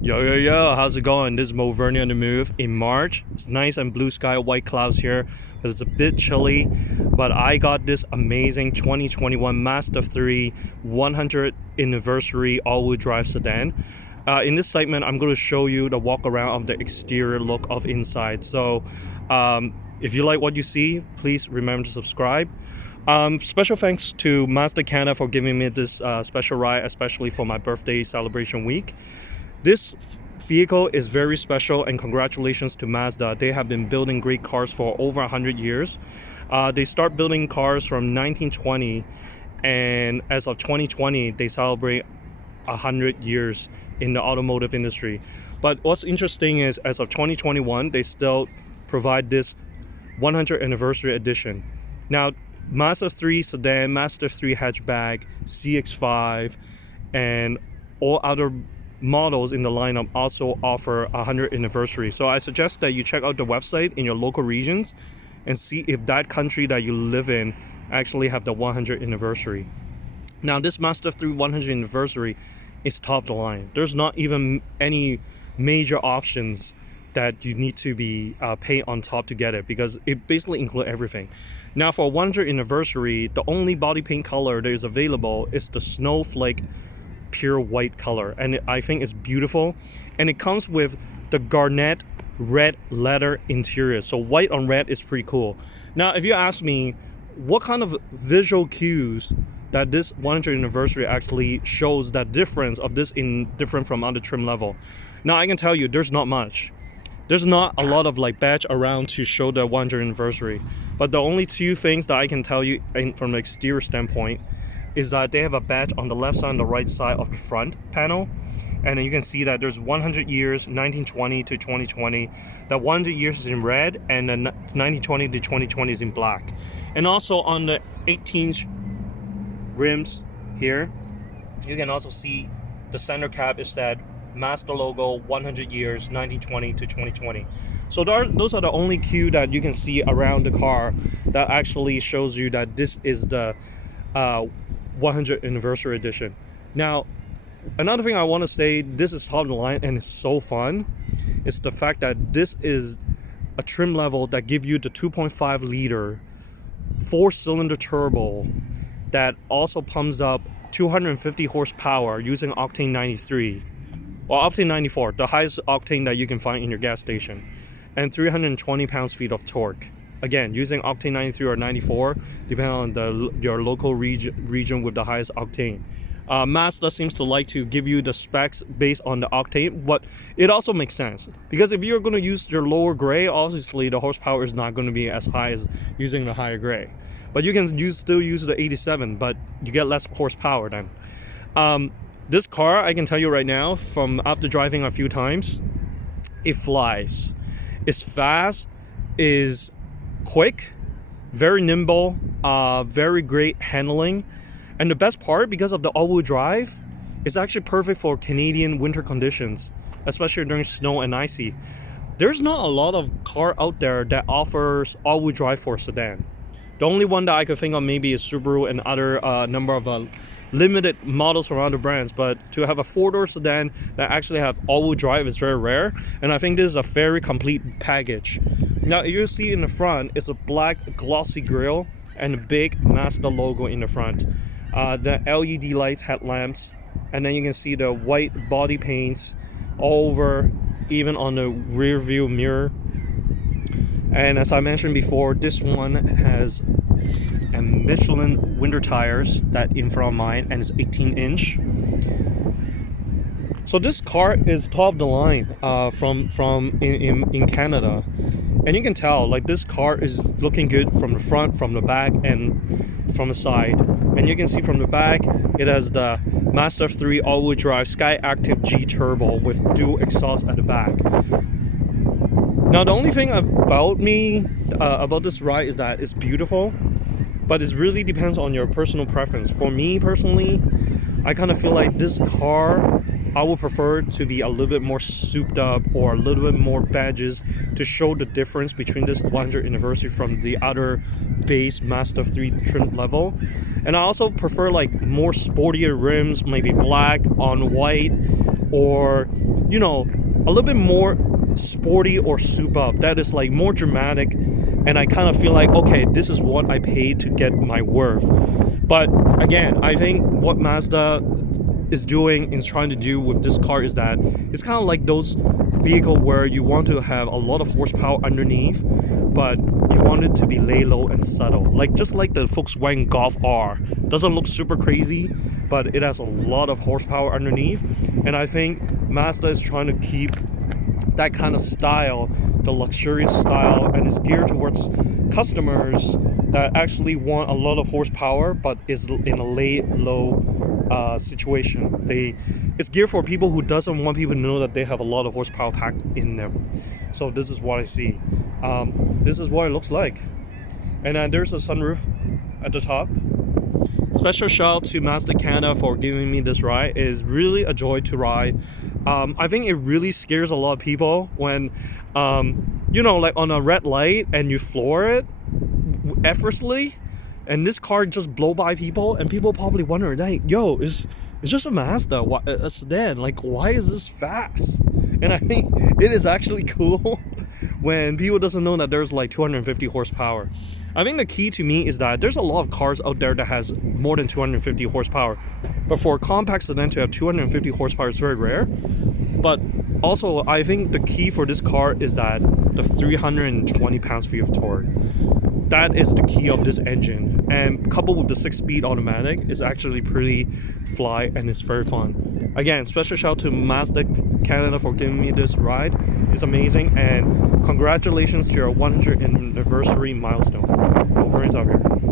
Yo, how's it going? This is Mo Vernie on the move in March. It's nice and blue sky, white clouds here, but it's a bit chilly. But I got this amazing 2021 Mazda 3 100th Anniversary all-wheel drive sedan. In this segment, I'm going to show you the walk around of the exterior look of inside. So if you like what you see, please remember to subscribe. Special thanks to Mazda Canada for giving me this special ride, especially for my birthday celebration week. This vehicle is very special, and congratulations to Mazda. They have been building great cars for over 100 years. They start building cars from 1920, and as of 2020, they celebrate 100 years in the automotive industry. But what's interesting is, as of 2021, they still provide this 100th Anniversary Edition. Now, Mazda 3 Sedan, Mazda 3 Hatchback, CX-5, and all other models in the lineup also offer 100th anniversary. So I suggest that you check out the website in your local regions and see if that country that you live in actually have the 100th anniversary. Now, this Mazda 3 100th anniversary is top of the line. There's not even any major options that you need to be paid on top to get it, because it basically includes everything. Now, for 100th anniversary, the only body paint color that is available is the snowflake pure white color, and I think it's beautiful. And it comes with the garnet red leather interior, so white on red is pretty cool. Now, if you ask me what kind of visual cues that this 100th anniversary actually shows that difference of this in different from other trim level, now I can tell you there's not much. There's not a lot of like badge around to show the 100th anniversary, but the only two things that I can tell you from an exterior standpoint is that they have a badge on the left side and the right side of the front panel, and then you can see that there's 100 years 1920 to 2020. That 100 years is in red, and then 1920 to 2020 is in black. And also on the 18-inch rims here, you can also see the center cap is that Mazda logo, 100 years 1920 to 2020. So those are the only cue that you can see around the car that actually shows you that this is the 100th anniversary edition. Now, another thing I want to say, this is top of the line and it's so fun, is the fact that this is a trim level that give you the 2.5 liter 4-cylinder turbo that also pumps up 250 horsepower using octane 93 or octane 94, the highest octane that you can find in your gas station, and 320 pounds-feet of torque. Again, using octane 93 or 94, depending on your local region with the highest octane. Mazda seems to like to give you the specs based on the octane, but it also makes sense, because if you're going to use your lower gray, obviously the horsepower is not going to be as high as using the higher gray. But you can still use the 87, but you get less horsepower then. This car, I can tell you right now, from after driving a few times, it flies. It's fast, is quick, very nimble, very great handling. And the best part, because of the all-wheel drive, it's actually perfect for Canadian winter conditions, especially during snow and icy. There's not a lot of car out there that offers all-wheel drive for a sedan. The only one that I could think of maybe is Subaru and other number of limited models from other brands, but to have a four-door sedan that actually have all-wheel drive is very rare, and I think this is a very complete package. Now, you see in the front, it's a black glossy grille and a big Mazda logo in the front. The LED lights, headlamps, and then you can see the white body paints all over, even on the rear view mirror. And as I mentioned before, this one has Michelin winter tires that in front of mine, and it's 18-inch. So this car is top of the line in Canada, and you can tell like this car is looking good from the front, from the back, and from the side. And you can see from the back it has the Mazda 3 all-wheel drive Sky Active G Turbo with dual exhaust at the back. Now, the only thing about this ride is that it's beautiful, but it really depends on your personal preference. For me personally, I kind of feel like this car I would prefer to be a little bit more souped up or a little bit more badges to show the difference between this 100th anniversary from the other base Mazda 3 trim level. And I also prefer like more sportier rims, maybe black on white, or you know, a little bit more sporty or soup up that is like more dramatic, and I kind of feel like, okay, this is what I paid to get my worth. But again, I think what Mazda is doing, is trying to do with this car, is that it's kind of like those vehicle where you want to have a lot of horsepower underneath, but you want it to be lay low and subtle, like just like the Volkswagen Golf R. Doesn't look super crazy, but it has a lot of horsepower underneath, and I think Mazda is trying to keep that kind of style, the luxurious style, and it's geared towards customers that actually want a lot of horsepower but is in a lay low situation. It's geared for people who doesn't want people to know that they have a lot of horsepower packed in them. So this is what I see. This is what it looks like, and then there's a sunroof at the top. Special shout out to Mazda Canada for giving me this ride. It is really a joy to ride. I think it really scares a lot of people when you know, like on a red light and you floor it effortlessly, and this car just blow by people, and people probably wonder, like, yo, it's just a Mazda, a sedan, like why is this fast? And I think it is actually cool when people doesn't know that there's like 250 horsepower. I think the key to me is that there's a lot of cars out there that has more than 250 horsepower, but for a compact sedan to have 250 horsepower is very rare. But also, I think the key for this car is that the 320 pounds-feet of torque. That is the key of this engine, and coupled with the 6-speed automatic is actually pretty fly, and it's very fun. Again, special shout out to Mazda Canada for giving me this ride. It's amazing, and congratulations to your 100th anniversary milestone. Wolverine's out here.